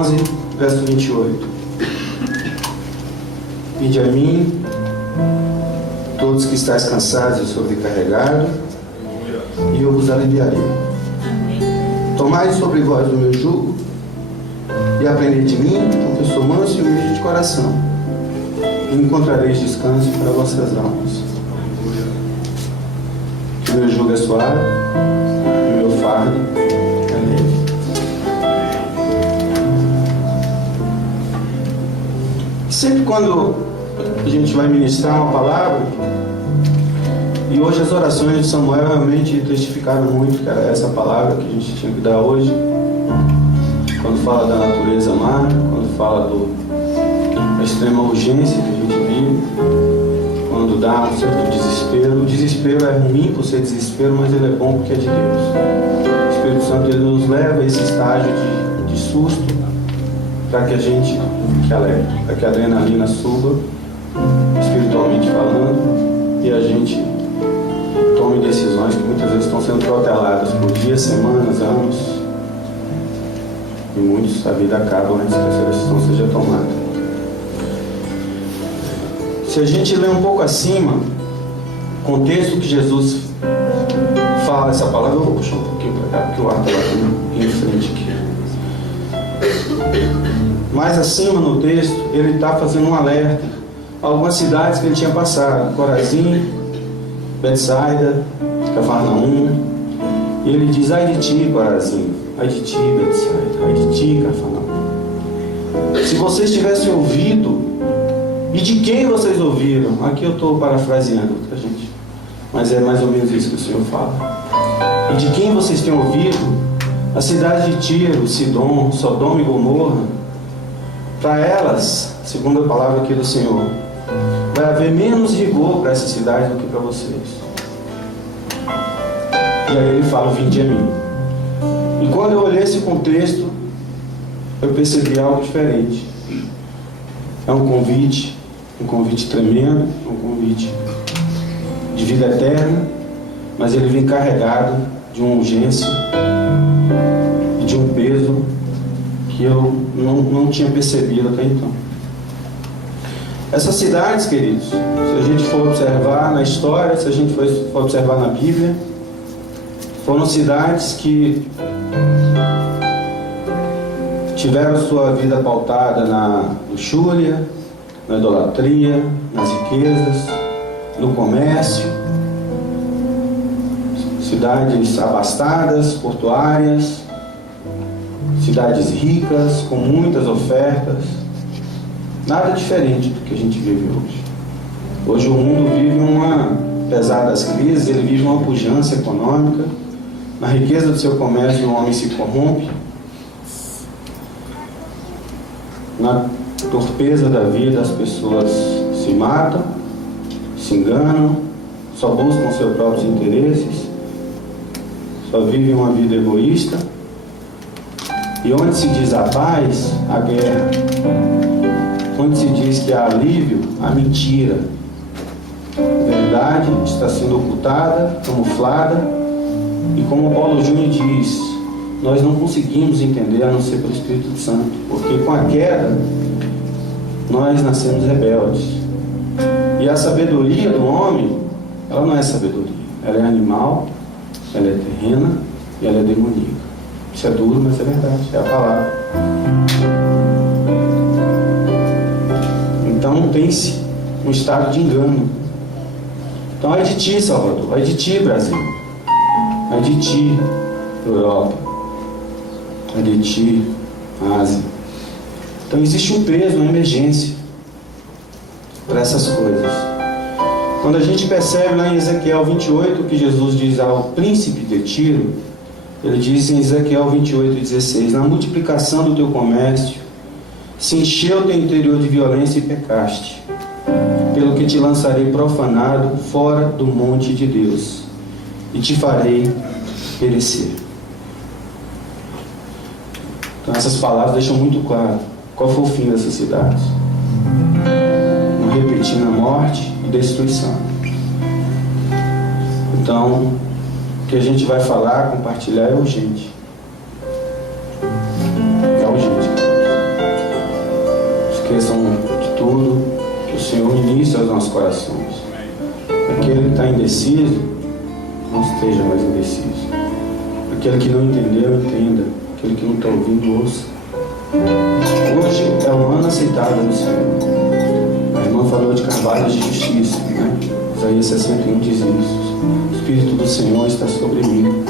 11, verso 28. Vinde a mim, todos que estáis cansados e sobrecarregados, e eu vos aliviarei. Tomai sobre vós o meu jugo, e aprendei de mim, porque eu sou manso e humilde de coração, e encontrareis descanso para vossas almas. Que o meu jugo é suave, e o meu fardo é leve. Sempre quando a gente vai ministrar uma palavra, e hoje as orações de Samuel realmente testificaram muito que era essa palavra que a gente tinha que dar hoje, quando fala da natureza má, quando fala da extrema urgência que a gente vive, quando dá um certo desespero. O desespero é ruim por ser desespero, mas ele é bom porque é de Deus. O Espírito Santo ele nos leva a esse estágio de susto, para que a gente fique alegre, para que a adrenalina suba, espiritualmente falando, e a gente tome decisões que muitas vezes estão sendo proteladas por dias, semanas, anos, e muitos a vida acaba antes que essa decisão seja tomada. Se a gente ler um pouco acima o contexto que Jesus fala essa palavra, eu vou puxar um pouquinho para cá, porque o ar está lá em frente aqui. Mais acima no texto, ele está fazendo um alerta a algumas cidades que ele tinha passado: Corazim, Betsaida, Cafarnaum. E ele diz: ai de ti, Corazim, ai de ti, Betsaida, ai de ti, Cafarnaum. Se vocês tivessem ouvido, e de quem vocês ouviram? Aqui eu estou parafraseando, tá, gente? Mas é mais ou menos isso que o Senhor fala. E de quem vocês têm ouvido? A cidade de Tiro, Sidom, Sodoma e Gomorra, para elas, segundo a palavra aqui do Senhor, vai haver menos rigor para essa cidade do que para vocês. E aí ele fala: vinde a mim. E quando eu olhei esse contexto, eu percebi algo diferente. É um convite tremendo, um convite de vida eterna, mas ele vem carregado de uma urgência e de um peso que eu não tinha percebido até então. Essas cidades, queridos, se a gente for observar na história, se a gente for observar na Bíblia, foram cidades que tiveram sua vida pautada na luxúria, na idolatria, nas riquezas, no comércio. Cidades abastadas, portuárias, cidades ricas, com muitas ofertas. Nada diferente do que a gente vive hoje. Hoje o mundo vive apesar das crises, ele vive uma pujança econômica. Na riqueza do seu comércio, o homem se corrompe. Na torpeza da vida, as pessoas se matam, se enganam, só buscam seus próprios interesses, só vivem uma vida egoísta. E onde se diz a paz, a guerra. Onde se diz que há alívio, a mentira. A verdade está sendo ocultada, camuflada, e como Paulo Júnior diz, nós não conseguimos entender a não ser pelo Espírito Santo, porque com a queda nós nascemos rebeldes. E a sabedoria do homem, ela não é sabedoria, ela é animal, ela é terrena e ela é demoníaca. Isso é duro, mas é verdade, é a palavra. Então tem-se um estado de engano. Então ai de ti, Salvador, ai de ti, Brasil, ai de ti, Europa, ai de ti, Ásia. Então existe um peso, uma emergência para essas coisas. Quando a gente percebe lá em Ezequiel 28 que Jesus diz ao príncipe de Tiro, ele diz em Ezequiel 28:16: na multiplicação do teu comércio se encheu o teu interior de violência e pecaste, pelo que te lançarei profanado fora do monte de Deus e te farei perecer. Então essas palavras deixam muito claro qual foi o fim dessas cidades. Não repetindo a morte e destruição. Então, o que a gente vai falar, compartilhar é urgente. É urgente. o Senhor ministra aos nossos corações. Aquele que está indeciso, não esteja mais indeciso. Aquele que não entendeu, entenda. Aquele que não está ouvindo, ouça. Hoje é o ano aceitável do Senhor. A irmã falou de carvalhos de justiça, né? Isaías 61 diz isso. O Espírito do Senhor está sobre mim,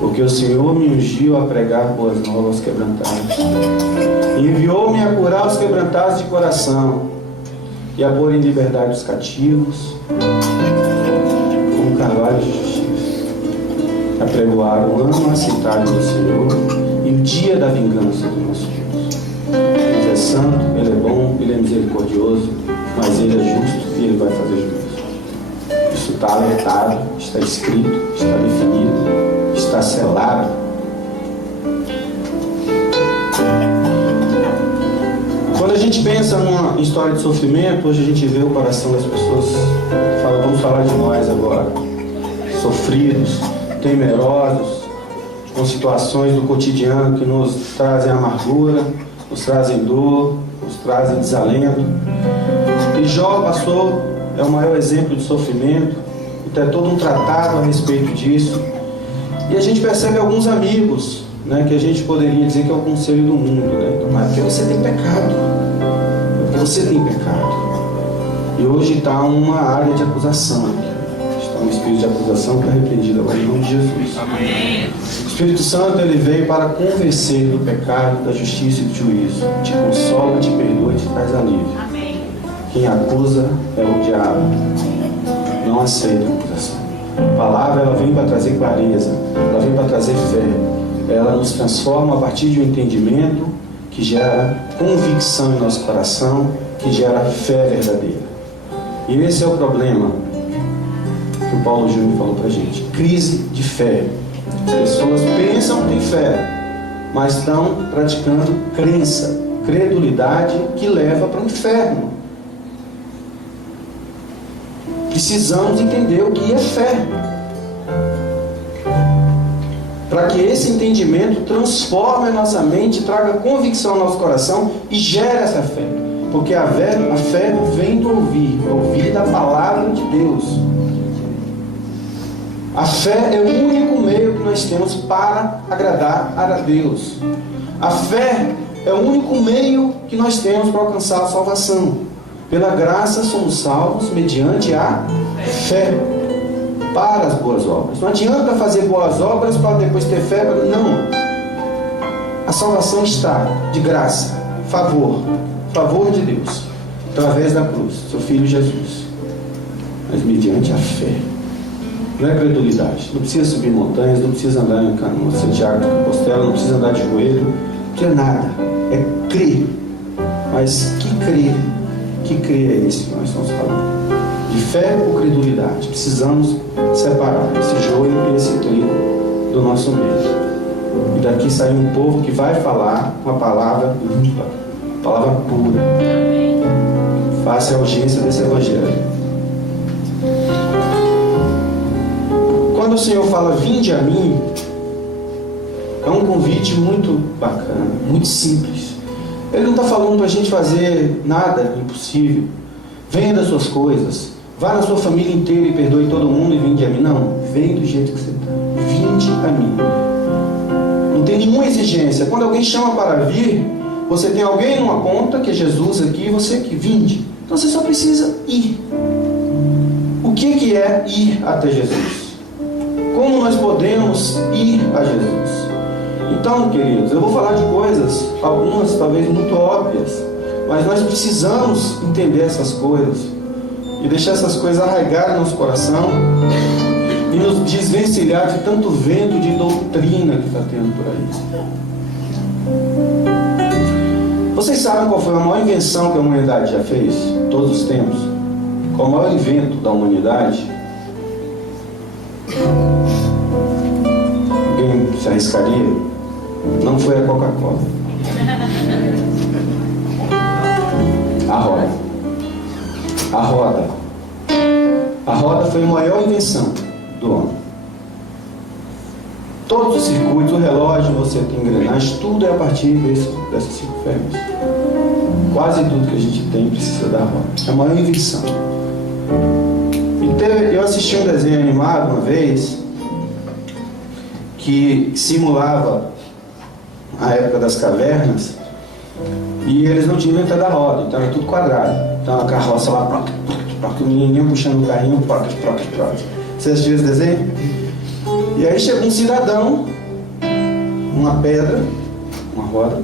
porque o Senhor me ungiu a pregar boas novas quebrantados. E enviou-me a curar os quebrantados de coração e a pôr em liberdade os cativos, como carvalhos de justiça, a pregoar o ano aceitável do Senhor e o dia da vingança do nosso Deus. Ele é santo, Ele é bom, Ele é misericordioso, mas Ele é justo e Ele vai fazer juízo. Isso está alertado, está escrito, está definido, está selado. Quando a gente pensa numa história de sofrimento, hoje a gente vê o coração das pessoas, vamos falar de nós agora, sofridos, temerosos, com situações do cotidiano que nos trazem amargura, nos trazem dor, nos trazem desalento. E Jó passou, é o maior exemplo de sofrimento, e tem todo um tratado a respeito disso. E a gente percebe alguns amigos, né, que a gente poderia dizer que é o conselho do mundo, né? Então, é porque você tem pecado, é porque você tem pecado. E hoje está uma área de acusação aqui. Um espírito de acusação que está repreendido agora em nome de Jesus. Amém. O Espírito Santo, ele veio para convencer do pecado, da justiça e do juízo. Te consola, te perdoa e te traz alívio. Amém. Quem acusa é o diabo. Não aceita a acusação. A palavra, ela vem para trazer clareza, ela vem para trazer fé. Ela nos transforma a partir de um entendimento que gera convicção em nosso coração, que gera fé verdadeira. E esse é o problema que o Paulo Júnior falou pra gente. Crise de fé. As pessoas pensam em fé, mas estão praticando crença, credulidade que leva para o inferno. Precisamos entender o que é fé, para que esse entendimento transforme a nossa mente, traga convicção ao nosso coração e gere essa fé. Porque a fé vem do ouvir da palavra de Deus. A fé é o único meio que nós temos para agradar a Deus. A fé é o único meio que nós temos para alcançar a salvação. Pela graça somos salvos mediante a fé para as boas obras. Não adianta fazer boas obras para depois ter fé. Não. A salvação está de graça, favor de Deus, através da cruz, seu Filho Jesus. Mas mediante a fé. Não é credulidade. Não precisa subir montanhas, não precisa andar no Santiago de Compostela, não precisa andar de joelho, não precisa nada. É crer. Mas que crer é esse que nós estamos falando? De fé ou credulidade? Precisamos separar esse joio e esse trigo do nosso meio. E daqui sai um povo que vai falar uma palavra limpa, palavra pura. Faça a urgência desse evangelho. Quando o Senhor fala, vinde a mim, é um convite muito bacana, muito simples. Ele não está falando para a gente fazer nada impossível. Venda as suas coisas, vá na sua família inteira e perdoe todo mundo e vinde a mim. Não, vem do jeito que você está. Vinde a mim. Não tem nenhuma exigência. Quando alguém chama para vir, você tem alguém numa ponta, que é Jesus aqui, e você que vinde. Então você só precisa ir. O que é ir até Jesus? Como nós podemos ir a Jesus? Então, queridos, eu vou falar de coisas, algumas talvez muito óbvias, mas nós precisamos entender essas coisas e deixar essas coisas arraigarem no nosso coração e nos desvencilhar de tanto vento de doutrina que está tendo por aí. Vocês sabem qual foi a maior invenção que a humanidade já fez? Todos os tempos. Qual o maior invento da humanidade? Alguém se arriscaria? Não foi a Coca-Cola. A roda. A roda. A roda foi a maior invenção do homem. Todos os circuitos, o relógio, você tem engrenagem, tudo é a partir dessas cinco ferros. Quase tudo que a gente tem precisa da roda. É a maior invenção. Eu assisti um desenho animado uma vez que simulava a época das cavernas, e eles não tinham inventado a roda, então era tudo quadrado. Então a carroça lá, o menininho puxando o carrinho, Você assistiu esse desenho? E aí chegou um cidadão, uma pedra, uma roda.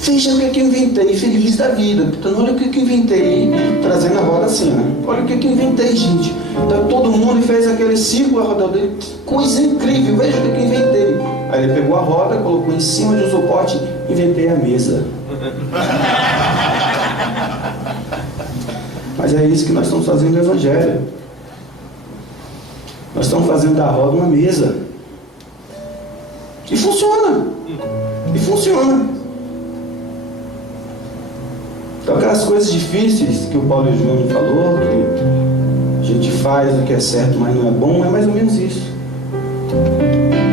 Veja o que eu inventei, feliz da vida. Então, olha o que eu inventei, trazendo a roda assim, né? Olha o que eu inventei, gente. Então todo mundo fez aquele círculo ao redor dele. Que coisa incrível, veja o que eu inventei. Aí ele pegou a roda, colocou em cima de um suporte, inventei a mesa. Mas é isso que nós estamos fazendo no Evangelho. Nós estamos fazendo da roda uma mesa. E funciona. E funciona. Então aquelas coisas difíceis que o Paulo Júnior falou, que a gente faz o que é certo, mas não é bom, é mais ou menos isso.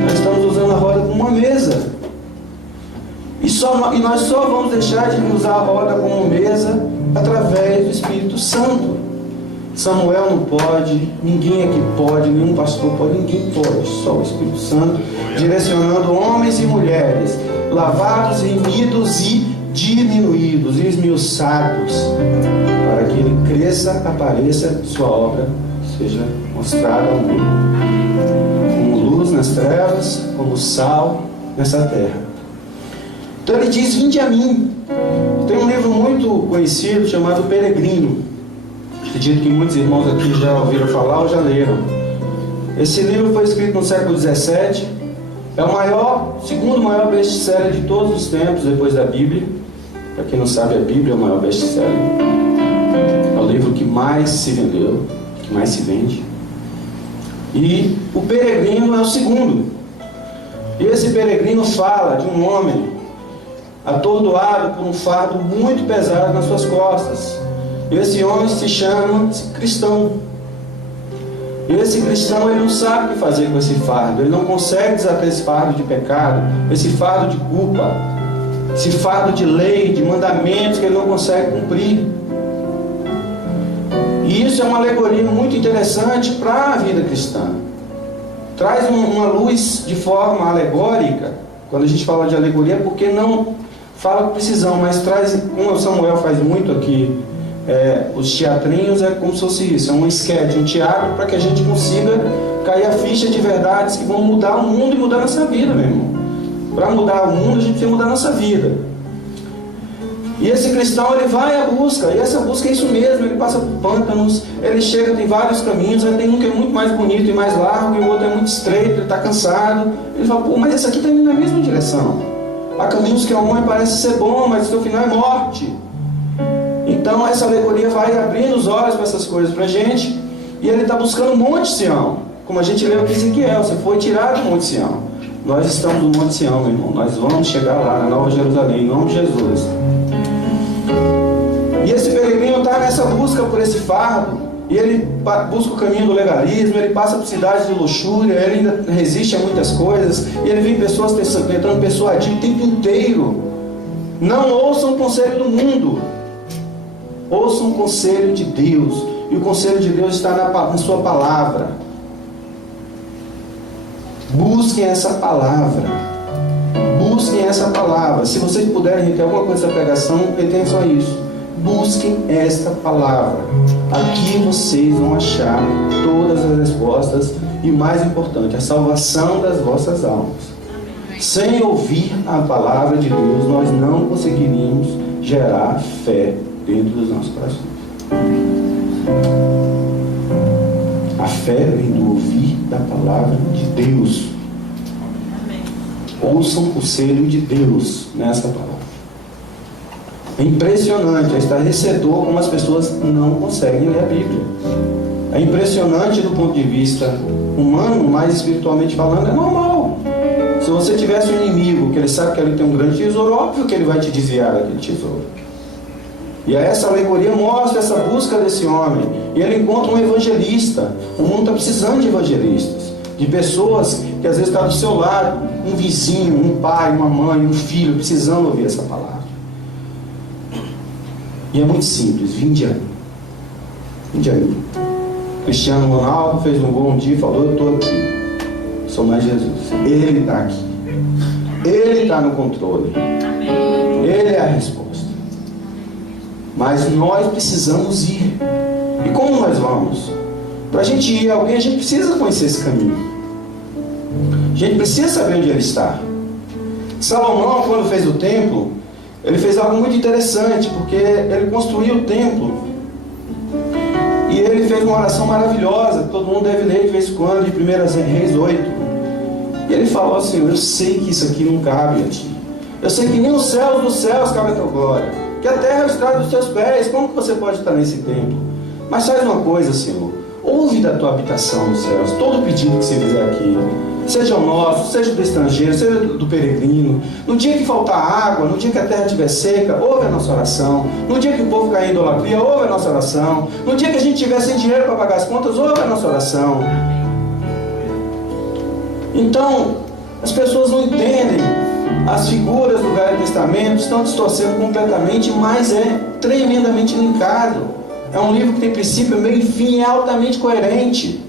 Nós estamos usando a roda como uma mesa. E nós só vamos deixar de usar a roda como mesa através do Espírito Santo. Samuel não pode, ninguém aqui pode, nenhum pastor pode, ninguém pode. Só o Espírito Santo direcionando homens e mulheres, lavados, remidos e diminuídos, esmiuçados, para que ele cresça, apareça, sua obra seja mostrada ao mundo, como luz nas trevas, como sal nessa terra. Então ele diz: vinde a mim. Tem um livro muito conhecido chamado Peregrino. Acredito que muitos irmãos aqui já ouviram falar ou já leram. Esse livro foi escrito no século XVII. É o segundo maior best-seller de todos os tempos, depois da Bíblia. Para quem não sabe, a Bíblia é o maior best-seller. É o livro que mais se vendeu, que mais se vende. E o Peregrino é o segundo. E esse Peregrino fala de um homem atordoado por um fardo muito pesado nas suas costas. E esse homem se chama cristão. E esse cristão, ele não sabe o que fazer com esse fardo. Ele não consegue desatar esse fardo de pecado, esse fardo de culpa, esse fardo de lei, de mandamentos que ele não consegue cumprir. E isso é uma alegoria muito interessante para a vida cristã. Traz uma luz de forma alegórica. Quando a gente fala de alegoria, porque não fala com precisão, mas traz, como o Samuel faz muito aqui, os teatrinhos é como se fosse isso, é um esquete, um teatro, para que a gente consiga cair a ficha de verdades que vão mudar o mundo e mudar a nossa vida, meu irmão. Para mudar o mundo, a gente precisa mudar a nossa vida. E esse cristão, ele vai à busca, e essa busca é isso mesmo. Ele passa por pântanos, ele chega, tem vários caminhos. Aí tem um que é muito mais bonito e mais largo, e o outro é muito estreito, ele está cansado. Ele fala: pô, mas esse aqui está indo na mesma direção. Há caminhos que ao homem parece ser bom, mas o seu final é morte. Então essa alegoria vai abrindo os olhos para essas coisas para a gente. E ele está buscando o Monte Sião, como a gente leu aqui em Ezequiel: você foi tirado do Monte Sião. Nós estamos no Monte Sião, meu irmão. Nós vamos chegar lá na Nova Jerusalém, em nome de Jesus. E esse peregrino está nessa busca por esse fardo. E ele busca o caminho do legalismo. Ele passa por cidades de luxúria. Ele ainda resiste a muitas coisas. E ele vê pessoas tentando persuadir o tempo inteiro. Não ouçam o conselho do mundo, ouçam o conselho de Deus. E o conselho de Deus está na sua palavra. Busquem essa palavra. Busquem essa palavra. Se vocês puderem reter alguma coisa dessa pregação, retenham só isso. Busquem esta palavra. Aqui vocês vão achar todas as respostas e, mais importante, a salvação das vossas almas. Sem ouvir a palavra de Deus, nós não conseguiríamos gerar fé dentro dos nossos corações. A fé vem do ouvir da palavra de Deus. Ouçam o conselho de Deus nessa palavra. É impressionante, é estarrecedor como as pessoas não conseguem ler a Bíblia. É impressionante do ponto de vista humano, mas espiritualmente falando, é normal. Se você tivesse um inimigo que ele sabe que ele tem um grande tesouro, óbvio que ele vai te desviar daquele tesouro. E essa alegoria mostra essa busca desse homem. E ele encontra um evangelista. O mundo está precisando de evangelistas, de pessoas que às vezes estão do seu lado, um vizinho, um pai, uma mãe, um filho, precisando ouvir essa palavra. E é muito simples, vinde a mim. Vinde a mim. Cristiano Ronaldo fez um gol um dia e falou, eu estou aqui. Sou mais Jesus. Ele está aqui. Ele está no controle. Ele é a resposta. Mas nós precisamos ir. E como nós vamos? Para a gente ir a alguém, a gente precisa conhecer esse caminho. A gente precisa saber onde ele está. Salomão, quando fez o templo, ele fez algo muito interessante, porque ele construiu o templo e ele fez uma oração maravilhosa, que todo mundo deve ler de vez em quando, de 1 Reis 8. E ele falou assim, eu sei que isso aqui não cabe a ti. Eu sei que nem os céus dos céus cabe a tua glória, que a terra é o estrado dos teus pés. Como que você pode estar nesse templo? Mas faz uma coisa, Senhor, ouve da tua habitação nos céus todo pedido que você fizer aqui, seja o nosso, seja do estrangeiro, seja do peregrino. No dia que faltar água, no dia que a terra estiver seca, ouve a nossa oração. No dia que o povo cair em idolatria, ouve a nossa oração. No dia que a gente estiver sem dinheiro para pagar as contas, ouve a nossa oração. Então, as pessoas não entendem. As figuras do Velho Testamento estão distorcendo completamente, mas é tremendamente linkado. É um livro que tem princípio, meio e fim, é altamente coerente.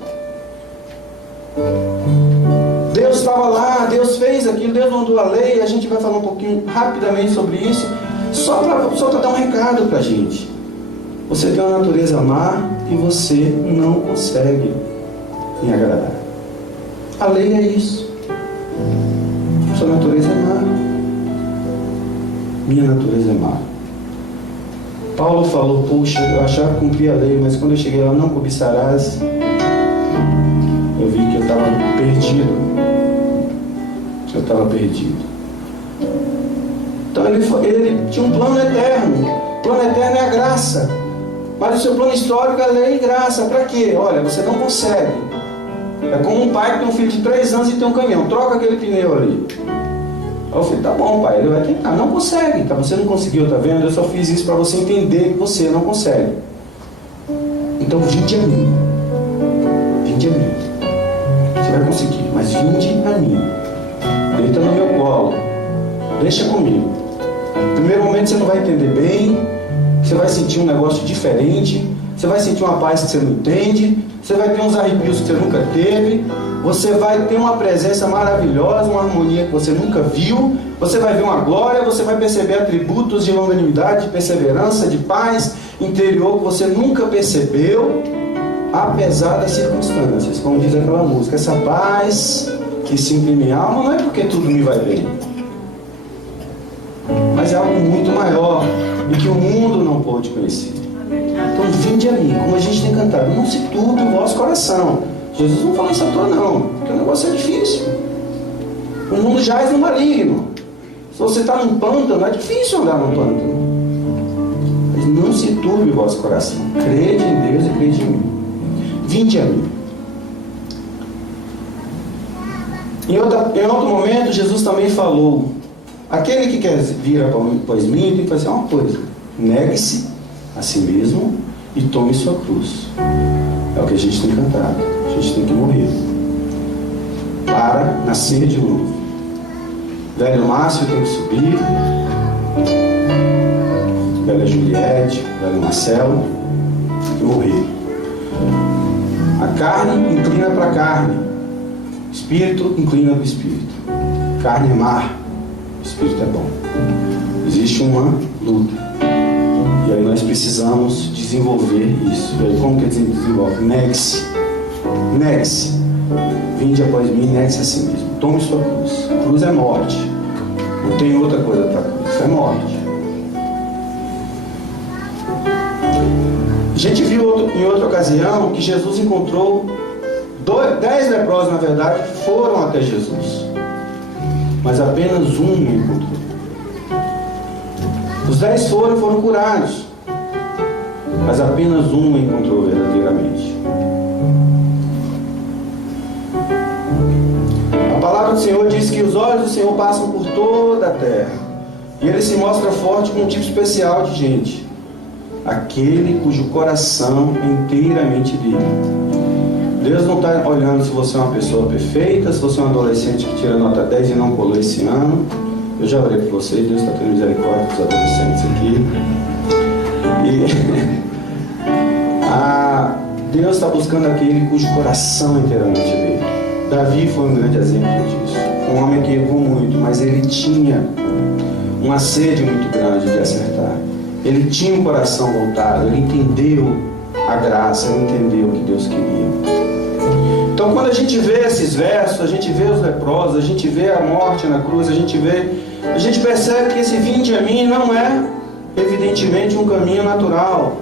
Deus estava lá, Deus fez aquilo, Deus mandou a lei. A gente vai falar um pouquinho rapidamente sobre isso, só para dar um recado para a gente. Você tem uma natureza má e você não consegue me agradar. A lei é isso. Sua natureza é má. Minha natureza é má. Paulo falou, poxa, eu achava que cumpria a lei, mas quando eu cheguei lá, não cobiçarás, eu vi que eu estava perdido. Eu estava perdido. Então ele tinha um plano eterno. O plano eterno é a graça. Mas o seu plano histórico é lei e graça. Para quê? Olha, você não consegue. É como um pai que tem um filho de 3 anos e tem um caminhão. Troca aquele pneu ali. Aí o filho, tá bom, pai, ele vai tentar. Não consegue, tá? Você não conseguiu, tá vendo? Eu só fiz isso para você entender que você não consegue. Então vinde a mim. Vinde a mim. Você vai conseguir, mas vinde a mim. Deita no meu colo. Deixa comigo. No primeiro momento você não vai entender bem. Você vai sentir um negócio diferente. Você vai sentir uma paz que você não entende. Você vai ter uns arrepios que você nunca teve. Você vai ter uma presença maravilhosa, uma harmonia que você nunca viu. Você vai ver uma glória, você vai perceber atributos de longanimidade, de perseverança, de paz interior que você nunca percebeu, apesar das circunstâncias. Como diz aquela música, essa paz que se imprime em minha alma não é porque tudo me vai bem, mas é algo muito maior e que o mundo não pôde conhecer. Então vinde a mim, como a gente tem cantado, não se turbe o vosso coração. Jesus não falou isso à toa não, porque o negócio é difícil. O mundo jaz no maligno. Se você está num pântano, é difícil andar num pântano. Mas não se turbe o vosso coração. Crede em Deus e crede em mim. Vinde a mim. Em outro momento, Jesus também falou, aquele que quer vir após mim, tem que fazer uma coisa. Negue-se a si mesmo e tome sua cruz. É o que a gente tem cantado. A gente tem que morrer para nascer de novo. Velho Márcio tem que subir, velha Juliette, velho Marcelo tem que morrer. A carne inclina para a carne, o espírito inclina para o espírito. Carne é má, o espírito é bom. Existe uma luta. E aí nós precisamos desenvolver isso. E aí como que a gente desenvolve? Negue-se. Negue-se. Vinde após mim, negue-se a si mesmo. Tome sua cruz. A cruz é morte. Não tem outra coisa para a cruz. É morte. A gente viu em outra ocasião que Jesus encontrou 10 leprosos, na verdade, que foram até Jesus. Mas apenas um encontrou. Os 10 foram curados. Mas apenas um encontrou verdadeiramente. A palavra do Senhor diz que os olhos do Senhor passam por toda a terra. E Ele se mostra forte com um tipo especial de gente. Aquele cujo coração é inteiramente dele. Deus não está olhando se você é uma pessoa perfeita, se você é um adolescente que tira nota 10 e não colou esse ano. Eu já orei por vocês, Deus está tendo misericórdia dos adolescentes aqui. Deus está buscando aquele cujo coração é inteiramente dele. Davi foi um grande exemplo disso. Um homem que errou muito, mas ele tinha uma sede muito grande de acertar. Ele tinha um coração voltado, ele entendeu a graça, ele entendeu o que Deus queria. Então, quando a gente vê esses versos, a gente vê os leprosos, a gente vê a morte na cruz, a gente percebe que esse vinde a mim não é, evidentemente, um caminho natural.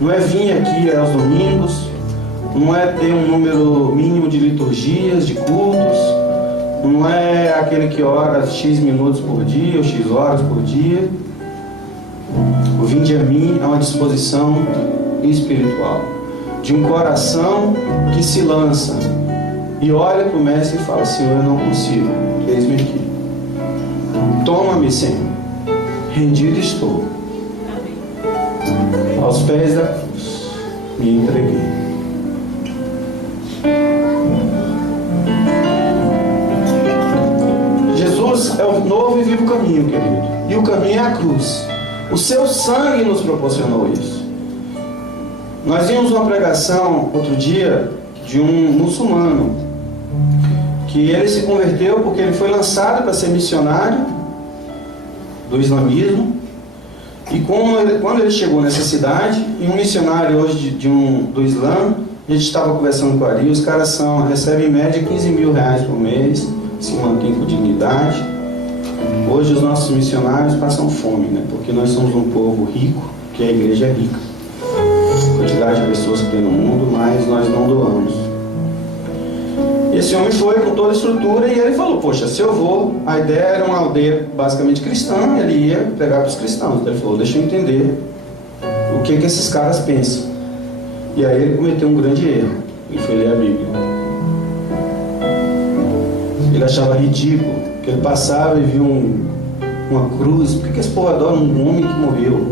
Não é vir aqui aos domingos, não é ter um número mínimo de liturgias, de cultos, não é aquele que ora X minutos por dia ou X horas por dia. O vinde a mim é uma disposição espiritual, de um coração que se lança e olha para o mestre e fala: Senhor, eu não consigo, eis-me aqui. Toma-me, Senhor, rendido estou. Aos pés da cruz me entreguei. Jesus é o novo e vivo caminho, querido. E o caminho é a cruz. O seu sangue nos proporcionou isso. Nós vimos uma pregação outro dia de um muçulmano que ele se converteu porque ele foi lançado para ser missionário do islamismo. E quando ele chegou nessa cidade, e um missionário hoje do Islã, a gente estava conversando com ali, os caras recebem em média 15 mil reais por mês, se mantêm com dignidade. Hoje os nossos missionários passam fome, né? Porque nós somos um povo rico, que a igreja é rica. A quantidade de pessoas que tem no mundo, mas nós não doamos. Esse homem foi com toda a estrutura e ele falou: poxa, se eu vou, a ideia era uma aldeia basicamente cristã, ele ia pregar para os cristãos. Então ele falou: deixa eu entender o que esses caras pensam. E aí ele cometeu um grande erro. Ele foi ler a Bíblia. Ele achava ridículo, que ele passava e via uma cruz. Por que esse povo adora um homem que morreu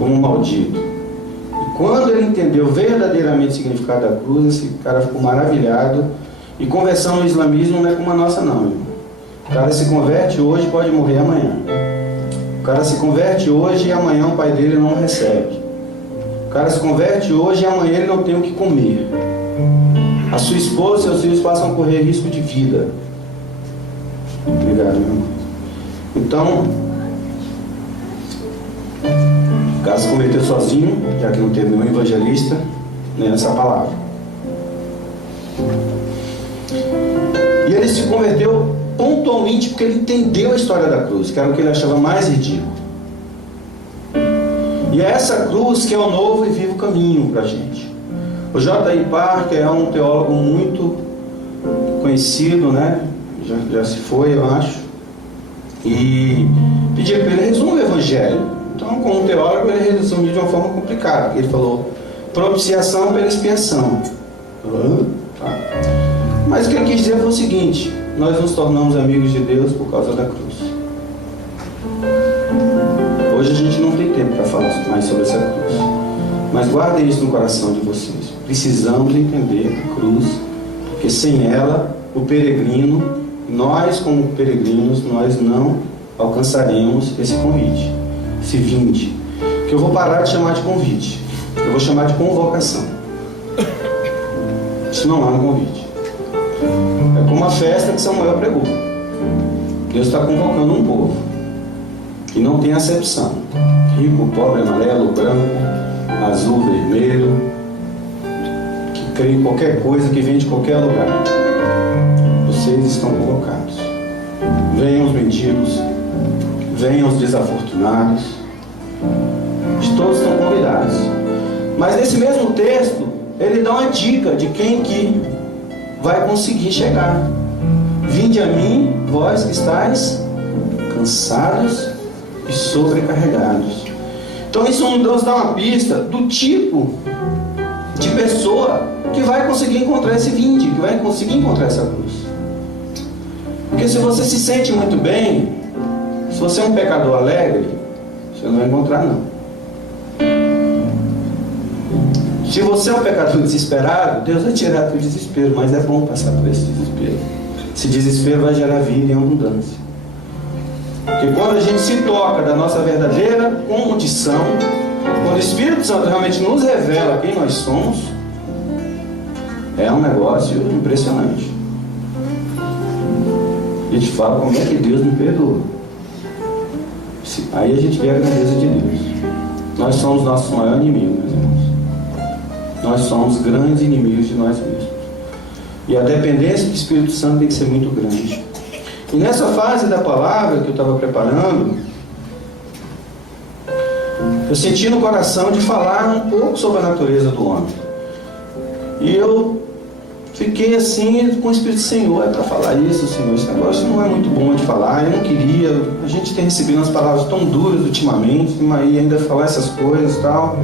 como um maldito? E quando ele entendeu verdadeiramente o significado da cruz, esse cara ficou maravilhado. E conversão no islamismo não é como a nossa, não, irmão. O cara se converte hoje e pode morrer amanhã. O cara se converte hoje e amanhã o pai dele não recebe. O cara se converte hoje e amanhã ele não tem o que comer. A sua esposa e seus filhos passam a correr risco de vida. Obrigado, meu irmão. Então, o cara se converteu sozinho, já que não teve nenhum evangelista nessa palavra. E ele se converteu pontualmente porque ele entendeu a história da cruz, que era o que ele achava mais ridículo. E é essa cruz que é o novo e vivo caminho para a gente. O J.I. Parker é um teólogo muito conhecido, né? Já se foi, eu acho. E pedi para ele resumir o Evangelho. Então, como teólogo, ele resumiu de uma forma complicada. Ele falou: propiciação pela expiação. Tá. Mas o que ele quis dizer foi o seguinte: nós nos tornamos amigos de Deus por causa da cruz. Hoje a gente não tem tempo para falar mais sobre essa cruz, mas guardem isso no coração de vocês. Precisamos entender a cruz, porque sem ela, o peregrino, nós como peregrinos, nós não alcançaremos esse convite, esse vinde, que eu vou parar de chamar de convite, eu vou chamar de convocação. Isso não é um convite. É como a festa que Samuel pregou. Deus está convocando um povo que não tem acepção: rico, pobre, amarelo, branco, azul, vermelho, que crê em qualquer coisa, que vem de qualquer lugar. Vocês estão convocados. Venham os mendigos, venham os desafortunados, todos estão convidados. Mas nesse mesmo texto ele dá uma dica de quem que vai conseguir chegar. Vinde a mim, vós que estáis cansados e sobrecarregados. Então isso nos dá uma pista do tipo de pessoa que vai conseguir encontrar esse vinde, que vai conseguir encontrar essa cruz. Porque se você se sente muito bem, se você é um pecador alegre, você não vai encontrar, não. Se você é um pecador desesperado, Deus vai tirar o desespero, mas é bom passar por esse desespero. Esse desespero vai gerar vida em abundância. Porque quando a gente se toca da nossa verdadeira condição, quando o Espírito Santo realmente nos revela quem nós somos, é um negócio impressionante. A gente fala como é que Deus me perdoa. Aí a gente vê a grandeza de Deus. Nós somos nosso maior inimigo, meus irmãos. Nós somos grandes inimigos de nós mesmos. E a dependência do Espírito Santo tem que ser muito grande. E nessa fase da palavra que eu estava preparando, eu senti no coração de falar um pouco sobre a natureza do homem. E eu fiquei assim com o Espírito do Senhor, para falar isso, Senhor, esse negócio não é muito bom de falar, eu não queria, a gente tem recebido umas palavras tão duras ultimamente, e ainda falar essas coisas e tal,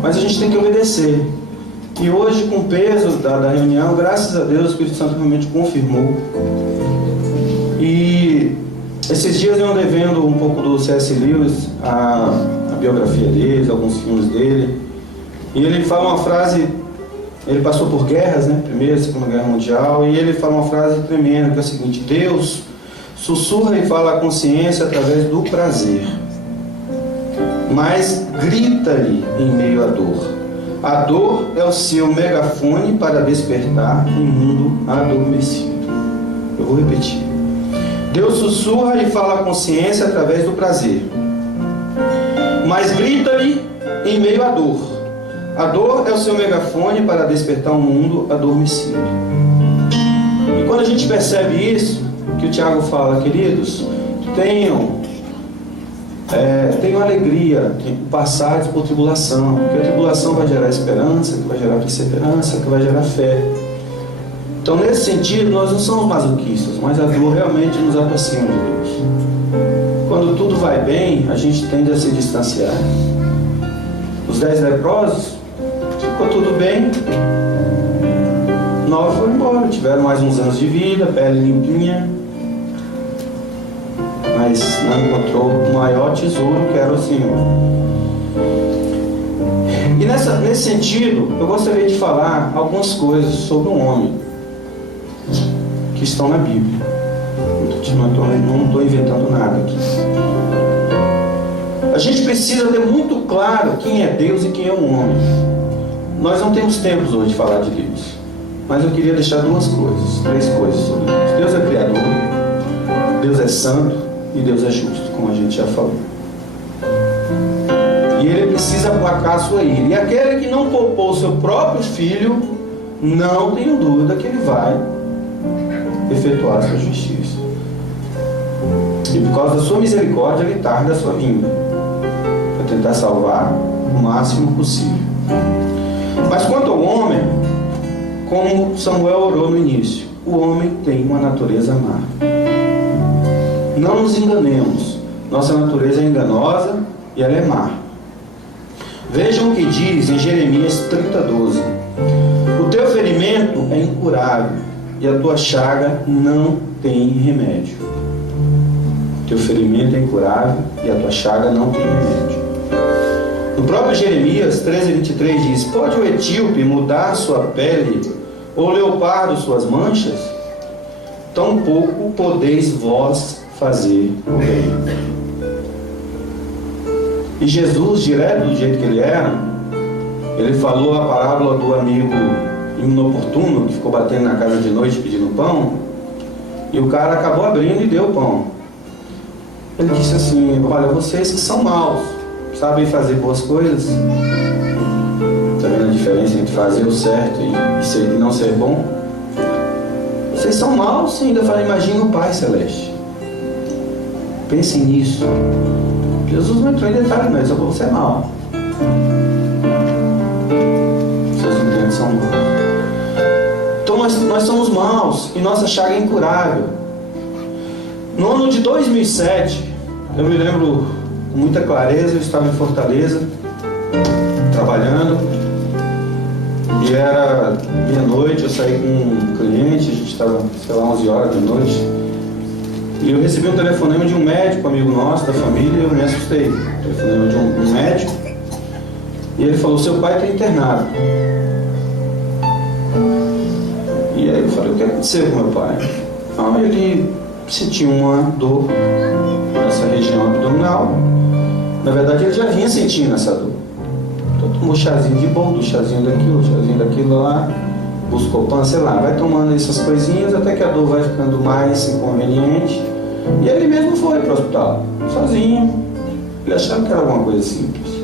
mas a gente tem que obedecer. E hoje, com o peso da reunião, graças a Deus, o Espírito Santo realmente confirmou. E esses dias eu andei vendo um pouco do C.S. Lewis, a biografia dele, alguns filmes dele, e ele fala uma frase. Ele passou por guerras, né? Primeira e Segunda Guerra Mundial, e ele fala uma frase tremenda, que é a seguinte: Deus sussurra e fala a consciência através do prazer, mas grita-lhe em meio à dor. A dor é o seu megafone para despertar um mundo adormecido. Eu vou repetir. Deus sussurra e fala a consciência através do prazer, mas grita-lhe em meio à dor. A dor é o seu megafone para despertar um mundo adormecido. E quando a gente percebe isso, que o Tiago fala, queridos, tenham alegria em passar por tribulação, porque a tribulação vai gerar esperança, que vai gerar perseverança, que vai gerar fé. Então, nesse sentido, nós não somos masoquistas, mas a dor realmente nos aproxima de Deus. Quando tudo vai bem, a gente tende a se distanciar. Os 10 leprosos, ficou tudo bem, 9 foram embora, tiveram mais uns anos de vida, pele limpinha, mas não encontrou o maior tesouro, que era o Senhor. E nesse sentido, eu gostaria de falar algumas coisas sobre o homem que estão na Bíblia. Não estou inventando nada aqui. A gente precisa ter muito claro quem é Deus e quem é o homem. Nós não temos tempos hoje de falar de Deus, mas eu queria deixar 3 coisas sobre Deus. Deus é Criador, Deus é santo e Deus é justo, como a gente já falou. E Ele precisa aplacar a sua ira. E aquele que não poupou o seu próprio filho, não tenho dúvida que Ele vai efetuar a sua justiça. E por causa da sua misericórdia, Ele tarda a sua vinda, para tentar salvar o máximo possível. Mas quanto ao homem, como Samuel orou no início, o homem tem uma natureza má. Não nos enganemos, nossa natureza é enganosa e ela é má. Vejam o que diz em Jeremias 30:12: o teu ferimento é incurável e a tua chaga não tem remédio. O teu ferimento é incurável e a tua chaga não tem remédio. No próprio Jeremias 13:23 diz: pode o etíope mudar sua pele, ou o leopardo suas manchas? Tampouco podeis vós fazer o bem. E Jesus, direto do jeito que ele era, ele falou a parábola do amigo inoportuno, que ficou batendo na casa de noite pedindo pão, e o cara acabou abrindo e deu pão. Ele disse assim: olha, vocês que são maus, sabem fazer boas coisas, está vendo a diferença entre fazer o certo e não ser bom? Vocês são maus, sim. Ainda fala, imagina o Pai Celeste. Pensem nisso. Jesus não entrou em detalhe, mas só para você é mau. Seus intentes são maus. Então nós somos maus e nossa chaga é incurável. No ano de 2007, eu me lembro com muita clareza, eu estava em Fortaleza, trabalhando, e era meia-noite, eu saí com um cliente, a gente estava, 11 horas da noite, e eu recebi um telefonema de um médico, amigo nosso, da família, e eu me assustei. Telefonema de um médico, e ele falou: seu pai está internado. E aí eu falei: o que aconteceu com meu pai? Ele sentiu uma dor nossa região abdominal. Na verdade, ele já vinha sentindo essa dor. Então tomou chazinho de boldo, chazinho daquilo lá, Buscopan, sei lá, vai tomando essas coisinhas até que a dor vai ficando mais inconveniente. E ele mesmo foi para o hospital, sozinho. Ele achava que era alguma coisa simples.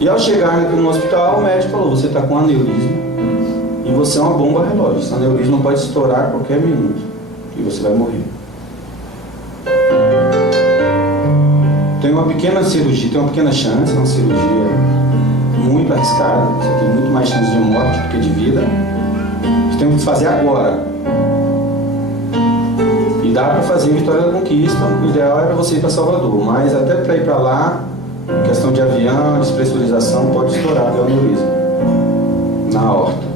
E ao chegar aqui no hospital, o médico falou: você está com aneurisma e você é uma bomba relógio. Esse aneurisma pode estourar a qualquer minuto e você vai morrer. Tem uma pequena cirurgia, tem uma pequena chance, uma cirurgia muito arriscada, você tem muito mais chance de morte do que de vida. Você tem que fazer agora. E dá para fazer em Vitória da Conquista. O ideal era você ir para Salvador, mas até para ir para lá, questão de avião, despressurização, pode estourar o aneurisma na aorta.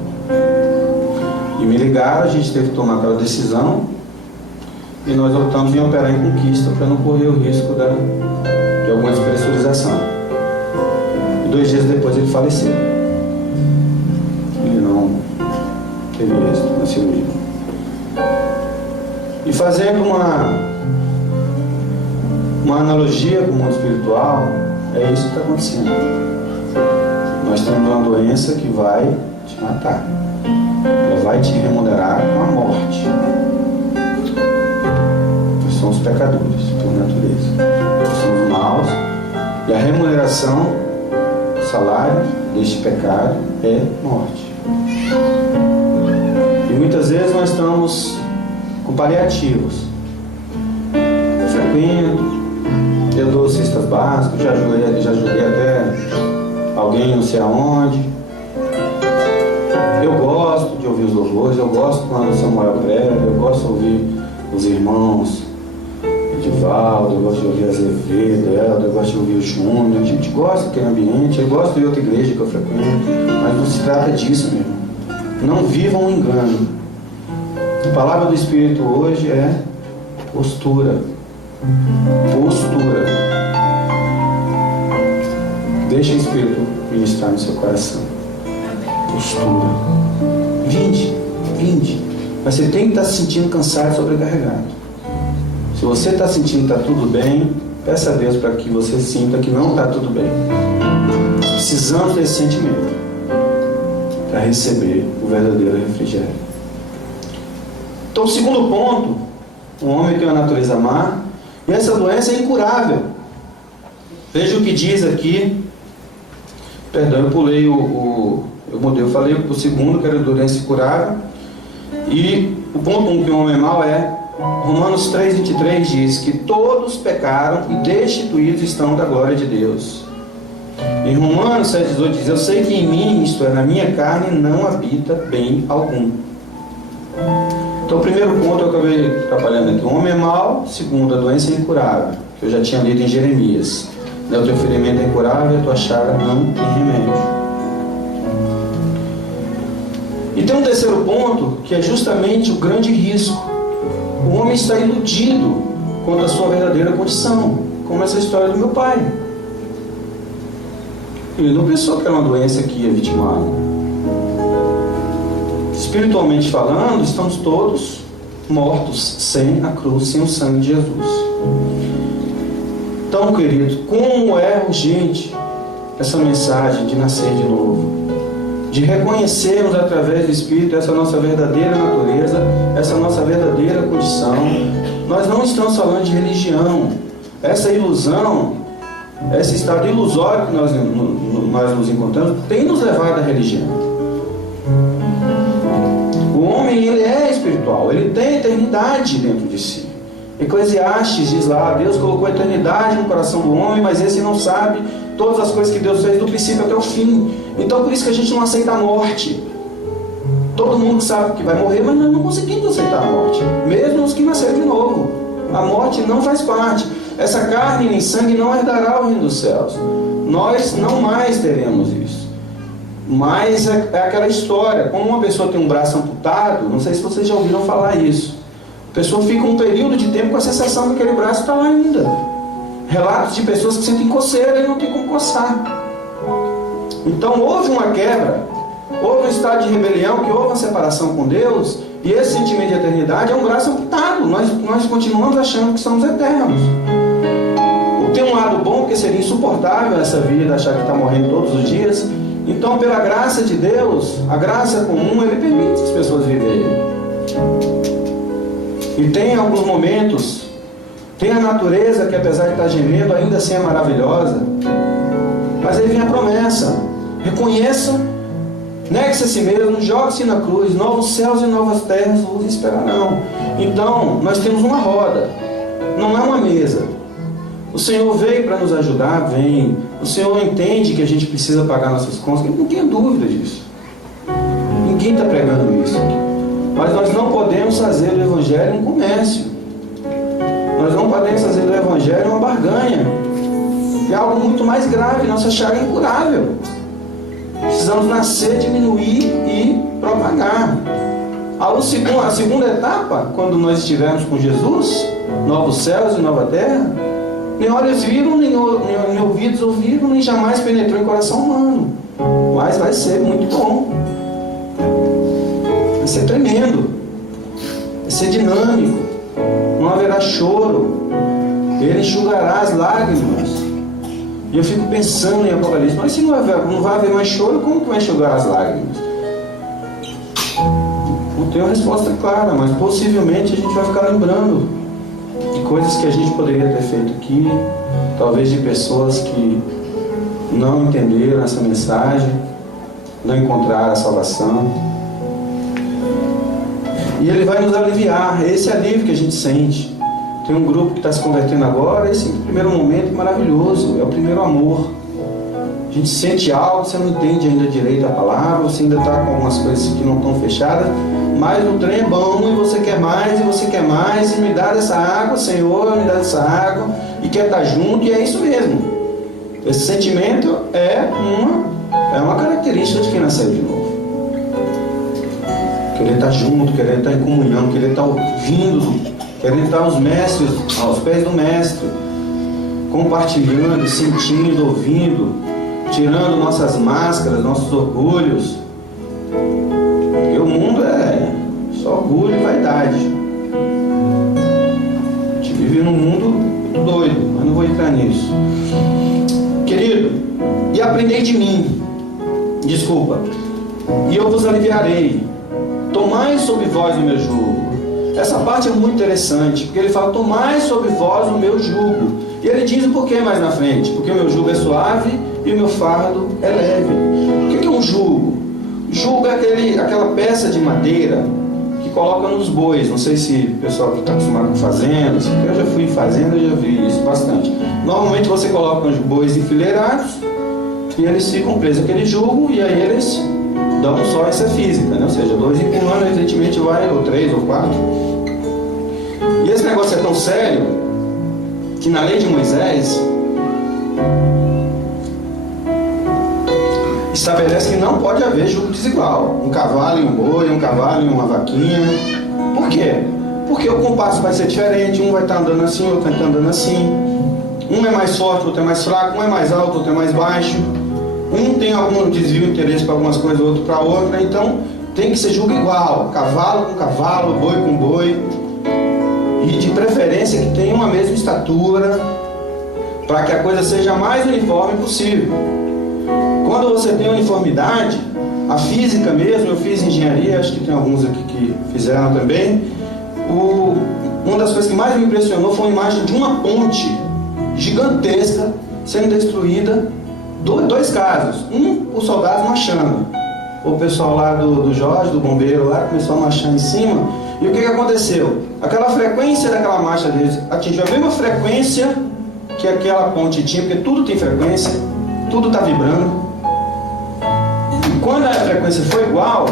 E me ligaram, a gente teve que tomar aquela decisão e nós optamos em operar em Conquista para não correr o risco de alguma despressurização. E 2 dias depois ele faleceu. Ele não teve êxito na cirurgia. E fazendo uma analogia com o mundo espiritual, é isso que está acontecendo. Nós temos uma doença que vai te matar. Ela vai te remunerar com a morte. Nós somos pecadores por natureza. Nós somos maus. E a remuneração, o salário deste pecado é morte. E muitas vezes nós estamos com paliativos. Eu frequento, eu dou cestas básicas, já ajudei até alguém não sei aonde. Eu gosto de ouvir os louvores, eu gosto quando o Samuel prega, eu gosto de ouvir os irmãos Edivaldo, eu gosto de ouvir Azevedo, eu gosto de ouvir o Júnior. A gente gosta daquele ambiente, eu gosto de outra igreja que eu frequento, mas não se trata disso, meu irmão. Não vivam um engano. A palavra do Espírito hoje é postura. Postura. Deixa o Espírito ministrar no seu coração. Postura. Vinde. Mas você tem que estar se sentindo cansado e sobrecarregado. Se você está sentindo que está tudo bem, peça a Deus para que você sinta que não está tudo bem. Precisamos desse sentimento para receber o verdadeiro refrigério. Então, o segundo ponto, o homem tem uma natureza má e essa doença é incurável. Veja o que diz aqui. Perdão, eu pulei eu falei o segundo, que era a doença incurável. E o ponto 1, que o homem é mau, é Romanos 3,23 diz que todos pecaram e destituídos estão da glória de Deus. Em Romanos 7,18 diz: eu sei que em mim, isto é, na minha carne, não habita bem algum. Então, o primeiro ponto eu acabei trabalhando aqui: o homem é mau. Segundo, a doença é incurável, que eu já tinha lido em Jeremias. O teu ferimento é incurável e a tua chaga não tem remédio. E tem um terceiro ponto, que é justamente o grande risco. O homem está iludido quanto à sua verdadeira condição, como essa história do meu pai. Ele não pensou que era uma doença que ia vitimá-lo. Espiritualmente falando, estamos todos mortos sem a cruz, sem o sangue de Jesus. Então, querido, como é urgente essa mensagem de nascer de novo, de reconhecermos através do Espírito essa nossa verdadeira natureza, essa nossa verdadeira condição. Nós não estamos falando de religião. Essa ilusão, esse estado ilusório que nós nos encontramos, tem nos levado à religião. O homem, ele é espiritual, ele tem eternidade dentro de si. Eclesiastes diz lá: Deus colocou a eternidade no coração do homem, mas esse não sabe todas as coisas que Deus fez do princípio até o fim. Então, por isso que a gente não aceita a morte. Todo mundo sabe que vai morrer, mas nós não conseguimos aceitar a morte, mesmo os que nasceram de novo. A morte não faz parte. Essa carne nem sangue não herdará o reino dos céus. Nós não mais teremos isso. Mas é aquela história: como uma pessoa tem um braço amputado, não sei se vocês já ouviram falar isso, a pessoa fica um período de tempo com a sensação de que aquele braço está lá ainda. Relatos de pessoas que sentem coceira e não tem como coçar. Então houve uma quebra, houve um estado de rebelião, que houve uma separação com Deus, e esse sentimento de eternidade é um braço amputado. Nós continuamos achando que somos eternos. tem um lado bom, porque seria insuportável essa vida, achar que está morrendo todos os dias. Então, pela graça de Deus, a graça comum, Ele permite as pessoas viverem. E tem alguns momentos, tem a natureza que, apesar de estar gemendo, ainda assim é maravilhosa. Mas aí vem a promessa: reconheça, negue-se a si mesmo, jogue-se na cruz, novos céus e novas terras vos esperarão. Então, nós temos uma roda, não é uma mesa. O Senhor veio para nos ajudar, vem. O Senhor entende que a gente precisa pagar nossas contas, não tenha dúvida disso. Ninguém está pregando isso. Mas nós não podemos fazer do Evangelho um comércio. Nós não podemos fazer do Evangelho uma barganha. É algo muito mais grave, nossa chaga é incurável. Precisamos nascer, diminuir e propagar. A segunda etapa, quando nós estivermos com Jesus, novos céus e nova terra, nem olhos viram, nem ouvidos ouviram, nem jamais penetrou em coração humano. Mas vai ser muito bom. Vai ser tremendo. Vai ser dinâmico. Não haverá choro. Ele enxugará as lágrimas. E eu fico pensando em Apocalipse, mas se não vai haver mais choro, como que vai enxugar as lágrimas? Não tenho resposta clara, mas possivelmente a gente vai ficar lembrando de coisas que a gente poderia ter feito aqui, talvez de pessoas que não entenderam essa mensagem, não encontraram a salvação. E Ele vai nos aliviar, é esse alívio que a gente sente. Tem um grupo que está se convertendo agora, esse primeiro momento é maravilhoso, é o primeiro amor. A gente sente algo, você não entende ainda direito a palavra, você ainda está com algumas coisas que não estão fechadas, mas o trem é bom e você quer mais, e você quer mais, e me dá dessa água, Senhor, me dá dessa água, e quer estar junto, e é isso mesmo. Esse sentimento é uma característica de quem nasceu de novo. Querer estar junto, querer estar em comunhão, querer estar ouvindo, querer estar aos mestres, aos pés do mestre, compartilhando, sentindo, ouvindo, tirando nossas máscaras, nossos orgulhos. Porque o mundo é só orgulho e vaidade. A gente vive num mundo muito doido, mas não vou entrar nisso. Querido, e aprendei de mim, e eu vos aliviarei. Tomai sobre vós o meu jugo. Essa parte é muito interessante, porque ele fala: tomai sobre vós o meu jugo. E ele diz o porquê mais na frente: porque o meu jugo é suave e o meu fardo é leve. O que é um jugo? Jugo é aquela peça de madeira que coloca nos bois. Não sei se o pessoal que está acostumado com fazendas, eu já fui em fazenda e já vi isso bastante. Normalmente você coloca os bois enfileirados e eles ficam presos àquele jugo, e aí eles dão só essa física, né? Ou seja, 2 empurrando, evidentemente vai, ou 3 ou 4. E esse negócio é tão sério que na lei de Moisés estabelece que não pode haver jugo desigual. Um cavalo e um boi, um cavalo e uma vaquinha. Por quê? Porque o compasso vai ser diferente, um vai estar andando assim, outro vai estar andando assim. Um é mais forte, outro é mais fraco, um é mais alto, outro é mais baixo. Um tem algum desvio de interesse para algumas coisas, outro para outra. Então tem que ser jugo igual, cavalo com cavalo, boi com boi. E de preferência que tenha uma mesma estatura, para que a coisa seja a mais uniforme possível. Quando você tem uniformidade, a física mesmo, eu fiz engenharia, acho que tem alguns aqui que fizeram também. Uma das coisas que mais me impressionou foi a imagem de uma ponte gigantesca sendo destruída. 2 casos. Os soldados marchando. O pessoal lá do Jorge, do bombeiro lá, começou a marchar em cima. E o que aconteceu? Aquela frequência daquela marcha deles atingiu a mesma frequência que aquela ponte tinha, porque tudo tem frequência, tudo está vibrando. E quando a frequência foi igual,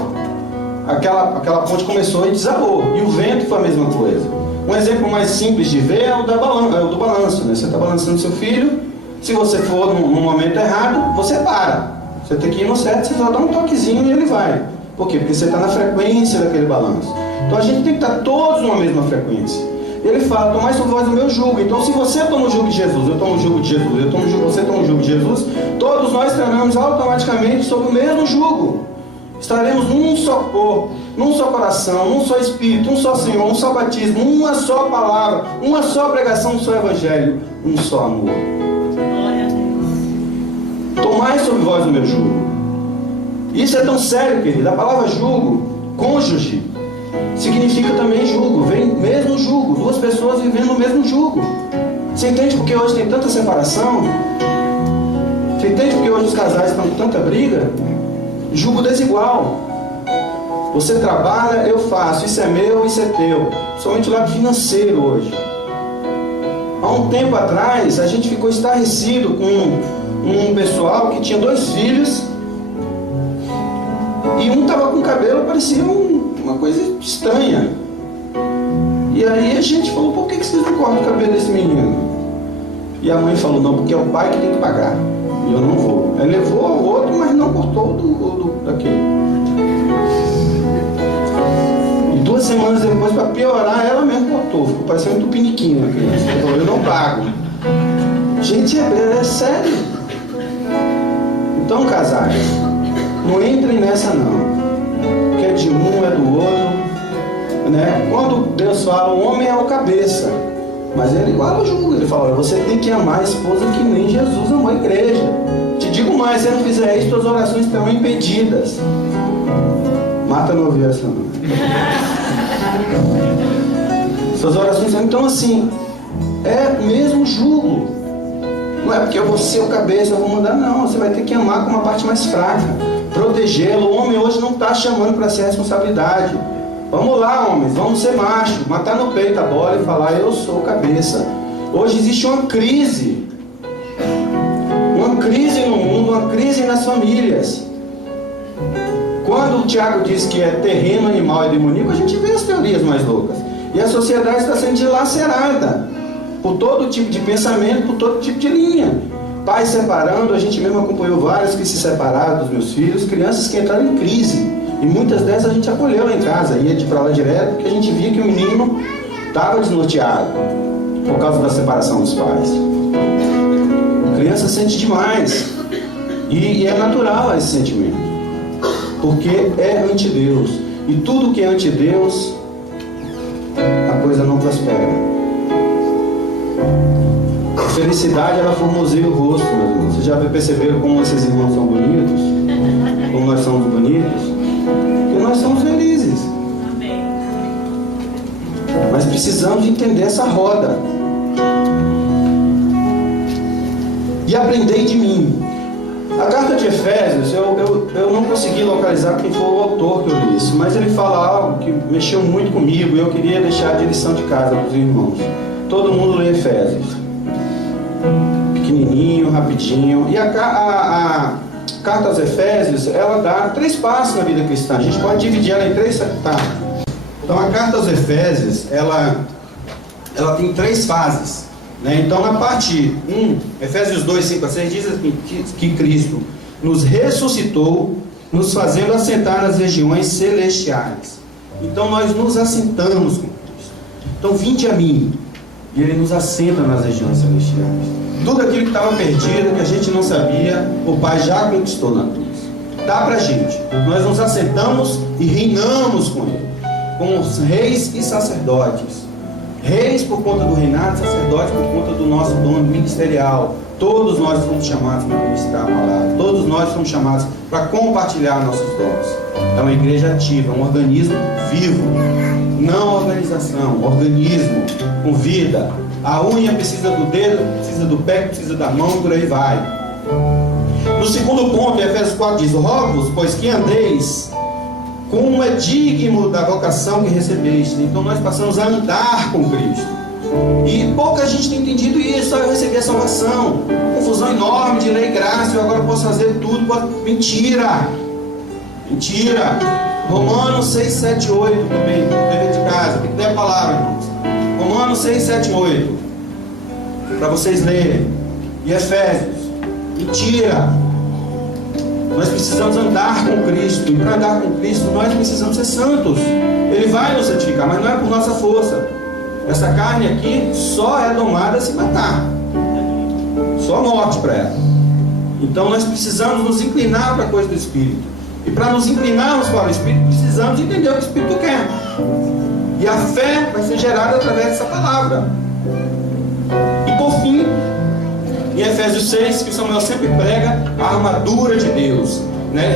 aquela ponte começou e desabou. E o vento foi a mesma coisa. Um exemplo mais simples de ver é o do balanço, né? Você está balançando seu filho. Se você for no momento errado, você para. Você tem que ir no certo, você só dá um toquezinho e ele vai. Por quê? Porque você está na frequência daquele balanço. Então a gente tem que estar todos numa mesma frequência. Ele fala: tomai sobre vós o meu jugo. Então se você toma o jugo de Jesus, eu tomo o jugo de Jesus, você toma o jugo de Jesus, todos nós estaremos automaticamente sob o mesmo jugo. Estaremos num só corpo. num só coração, num só Espírito, um só Senhor, um só batismo, uma só palavra, uma só pregação, um só Evangelho, um só amor. Tomai sobre vós o meu jugo. Isso é tão sério, querido. A palavra jugo, cônjuge, significa também jugo. Vem mesmo jugo, duas pessoas vivendo o mesmo jugo. Você entende porque hoje tem tanta separação? Você entende porque hoje os casais estão com tanta briga? Jugo desigual. Você trabalha, eu faço. Isso é meu, isso é teu. Somente o lado financeiro hoje. Há um tempo atrás, a gente ficou estarrecido com um pessoal que tinha 2 filhos e um estava com cabelo, parecia uma coisa estranha. E aí a gente falou, por que vocês não cortam o cabelo desse menino? E a mãe falou, não, porque é o pai que tem que pagar e eu não vou. Ela levou ao outro, mas não cortou daquele. E 2 semanas depois, para piorar, ela mesmo cortou. Ficou parecendo um tupiniquinho a criança. Ela falou, eu não pago. Gente, é sério. Então, casais, não entrem nessa não. Que é de um, é do outro, né? Quando Deus fala, o homem é o cabeça, mas ele iguala o jugo. Ele fala, você tem que amar a esposa que nem Jesus amou a igreja. Te digo mais, se não fizer isso, suas orações estão impedidas. Marta não ouviu essa não. Suas orações estão... Então assim, é o mesmo jugo. Não é porque eu vou ser o cabeça, eu vou mandar, não. Você vai ter que amar com uma parte mais fraca, protegê-lo. O homem hoje não está chamando para ser responsabilidade. Vamos lá, homens, vamos ser machos, matar no peito a bola e falar, eu sou o cabeça. Hoje existe uma crise no mundo, uma crise nas famílias. Quando o Tiago diz que é terreno, animal e demoníaco, a gente vê as teorias mais loucas. E a sociedade está sendo dilacerada por todo tipo de pensamento, por todo tipo de linha. Pais separando, a gente mesmo acompanhou vários que se separaram dos meus filhos, crianças que entraram em crise. E muitas dessas a gente acolheu lá em casa, ia de pra lá direto, porque a gente via que o menino estava desnorteado por causa da separação dos pais. A criança sente demais. E é natural esse sentimento, porque é anti-Deus. E tudo que é anti-Deus, a coisa não prospera. A felicidade, ela formoseia o rosto, meus irmãos. Vocês já perceberam como esses irmãos são bonitos? Como nós somos bonitos? Porque nós somos felizes. Amém. Mas precisamos entender essa roda. E aprender de mim. A carta de Efésios, eu não consegui localizar quem foi o autor que eu li isso, mas ele fala algo que mexeu muito comigo e eu queria deixar de lição de casa para os irmãos. Todo mundo lê Efésios. Pequenininho, rapidinho. E a carta aos Efésios, ela dá 3 passos na vida cristã. A gente pode dividir ela em 3. Tá. Então a carta aos Efésios, ela tem 3 fases. Né? Então na parte 1, Efésios 2, 5 a 6, diz assim, que Cristo nos ressuscitou, nos fazendo assentar nas regiões celestiais. Então nós nos assentamos com Cristo. Então vinde a mim. E Ele nos assenta nas regiões celestiais. Tudo aquilo que estava perdido, que a gente não sabia, o Pai já conquistou na cruz. Dá pra gente. Nós nos assentamos e reinamos com Ele, como os reis e sacerdotes. Reis por conta do reinado, sacerdotes por conta do nosso dom ministerial. Todos nós fomos chamados para ministrar a palavra. Todos nós fomos chamados para compartilhar nossos dons. É uma igreja ativa, um organismo vivo. Não organização, organismo com vida. A unha precisa do dedo, precisa do pé, precisa da mão, por aí vai. No segundo ponto, Efésios 4 diz: rogo-vos, pois que andeis como é digno da vocação que recebeste. Então nós passamos a andar com Cristo. E pouca gente tem entendido isso. Só eu recebi a salvação, confusão enorme de lei e graça, eu agora posso fazer tudo. Mentira. Romanos 6, 7, 8 também, dever de casa, tem que ler a palavra, irmãos. Romanos 6, 7, 8 para vocês lerem. E Efésios. Mentira. Nós precisamos andar com Cristo. E para andar com Cristo nós precisamos ser santos. Ele vai nos santificar, mas não é por nossa força. Essa carne aqui só é domada se matar. Só morte para ela. Então nós precisamos nos inclinar para a coisa do Espírito. E para nos inclinarmos para o Espírito, precisamos entender o que o Espírito quer. E a fé vai ser gerada através dessa palavra. E por fim, em Efésios 6, que Samuel sempre prega, a armadura de Deus, né?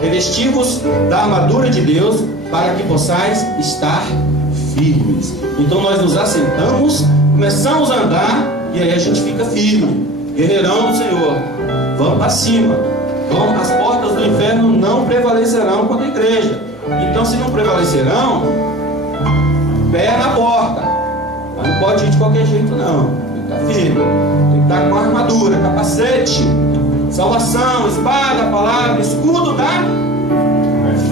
Revestivos da armadura de Deus, para que possais estar firmes. Então nós nos assentamos, começamos a andar, e aí a gente fica firme, guerreirão do Senhor. Vamos para cima. As portas do inferno não prevalecerão contra a igreja. Então, se não prevalecerão, pé na porta. Mas não pode ir de qualquer jeito, não. Tem que estar firme, tem que estar com a armadura, capacete, salvação, espada, palavra, escudo da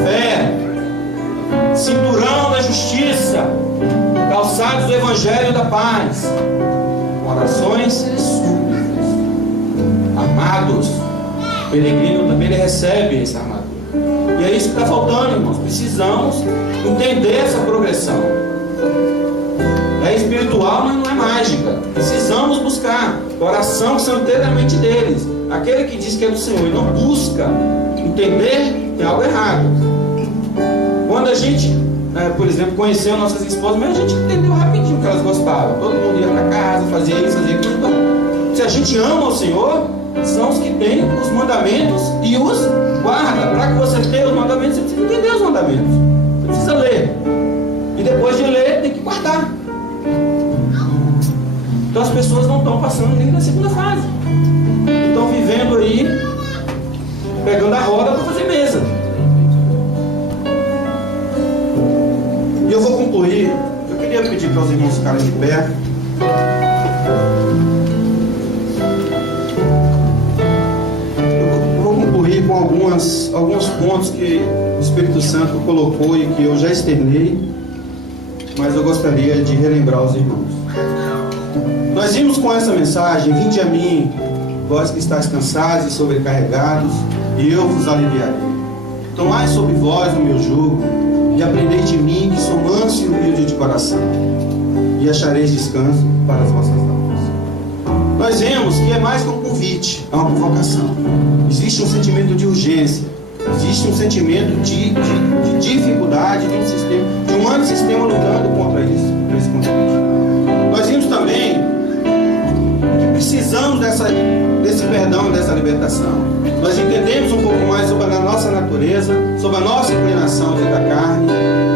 fé, cinturão da justiça, calçados do evangelho da paz, orações e súplicas, armados. O peregrino também ele recebe essa armadura. E é isso que está faltando, irmãos. Precisamos entender essa progressão. É espiritual, mas não é mágica. Precisamos buscar oração que são inteiramente deles. Aquele que diz que é do Senhor e não busca entender, tem algo errado. Quando a gente, por exemplo, conheceu nossas esposas, mas a gente entendeu rapidinho o que elas gostavam. Todo mundo ia para casa, fazia isso, fazia aquilo. Então, se a gente ama o Senhor, são os que têm os mandamentos e os guarda. Para que você tenha os mandamentos, você precisa entender os mandamentos. Você precisa ler. E depois de ler, tem que guardar. Então as pessoas não estão passando nem na segunda fase. Estão vivendo aí, pegando a roda para fazer mesa. E eu vou concluir. Eu queria pedir para os irmãos ficarem de pé. Com alguns pontos que o Espírito Santo colocou e que eu já externei, mas eu gostaria de relembrar os irmãos. Nós vimos com essa mensagem: vinde a mim, vós que estáis cansados e sobrecarregados, e eu vos aliviarei. Tomai sobre vós o meu jugo e aprendei de mim, que sou manso e humilde de coração, e achareis descanso para as vossas almas. Nós vemos que é mais que um convite, é uma convocação. Existe um sentimento de urgência, existe um sentimento de dificuldade de um antissistema lutando contra isso, contra esse convite. Nós vimos também que precisamos desse perdão, dessa libertação. Nós entendemos um pouco mais sobre a nossa natureza, sobre a nossa inclinação dentro da carne.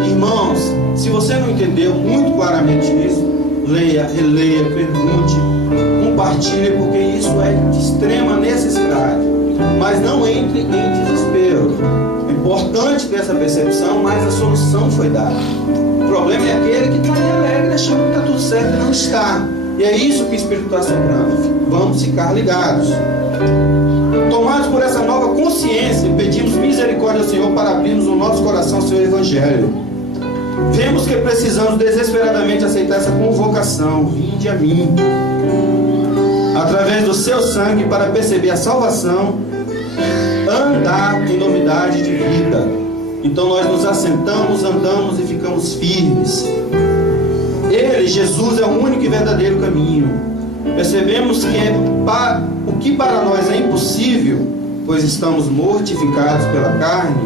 Irmãos, se você não entendeu muito claramente isso, leia, releia, pergunte, compartilhe, porque isso é de extrema necessidade. Mas não entre em desespero. É importante ter essa percepção, mas a solução foi dada. O problema é aquele que está ali alegre, achando que está tudo certo e não está. E é isso que o Espírito está soprando. Vamos ficar ligados. Tomados por essa nova consciência, pedimos misericórdia ao Senhor para abrirmos o nosso coração ao seu Evangelho. Vemos que precisamos desesperadamente aceitar essa convocação: vinde a mim, através do seu sangue, para perceber a salvação, andar em novidade de vida. Então nós nos assentamos, andamos e ficamos firmes. Ele, Jesus, é o único e verdadeiro caminho. Percebemos que o que para nós é impossível, pois estamos mortificados pela carne,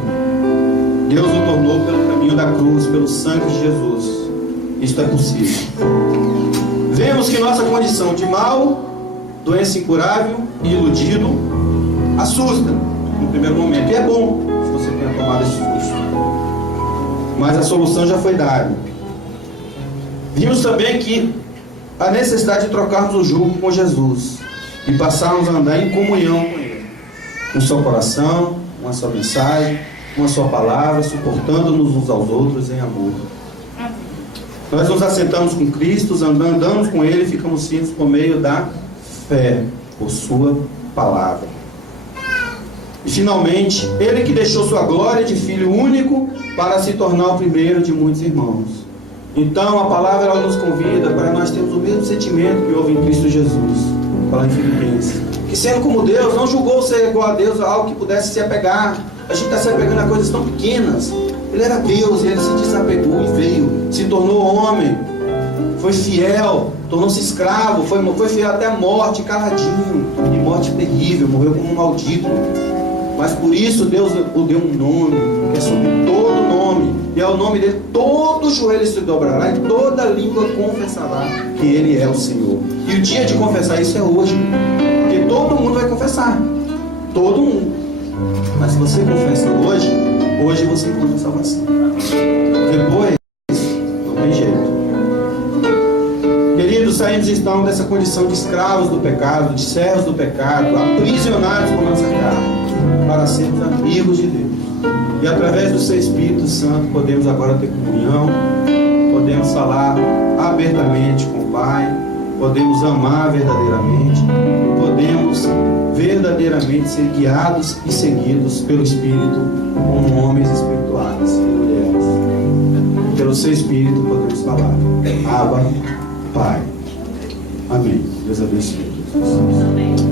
Deus o tornou pelo caminho da cruz, pelo sangue de Jesus. Isto é possível. Vemos que nossa condição de mal, doença incurável e iludido, assusta no primeiro momento. E é bom se você tenha tomado esse susto. Mas a solução já foi dada. Vimos também que a necessidade de trocarmos o jugo com Jesus e passarmos a andar em comunhão com Ele, com o seu coração, com a sua mensagem, com a sua palavra, suportando-nos uns aos outros em amor. Nós nos assentamos com Cristo, andamos com Ele e ficamos firmes por meio da fé, por sua palavra. E finalmente, Ele que deixou sua glória de Filho único para se tornar o primeiro de muitos irmãos. Então a palavra ela nos convida para nós termos o mesmo sentimento que houve em Cristo Jesus. Fala em Filipenses, que sendo como Deus, não julgou ser igual a Deus a algo que pudesse se apegar. A gente está se apegando a coisas tão pequenas. Ele era Deus e Ele se desapegou e veio, se tornou homem, foi fiel, tornou-se escravo, foi fiel até a morte, caladinho, e morte terrível, morreu como um maldito. Mas por isso Deus o deu um nome, que é sobre todo nome. E ao nome dele todo joelho se dobrará e toda língua confessará que ele é o Senhor. E o dia de confessar isso é hoje. Porque todo mundo vai confessar. Todo mundo. Mas se você confessa hoje, hoje você encontra salvação. Depois, não tem jeito. Queridos, saímos então dessa condição de escravos do pecado, de servos do pecado, aprisionados por nossa carne, para sermos amigos de Deus. E através do seu Espírito Santo podemos agora ter comunhão, podemos falar abertamente com o Pai, podemos amar verdadeiramente, podemos verdadeiramente ser guiados e seguidos pelo Espírito como homens espirituais e mulheres. Pelo seu Espírito podemos falar: Abba, Pai. Amém. Deus abençoe. Amém.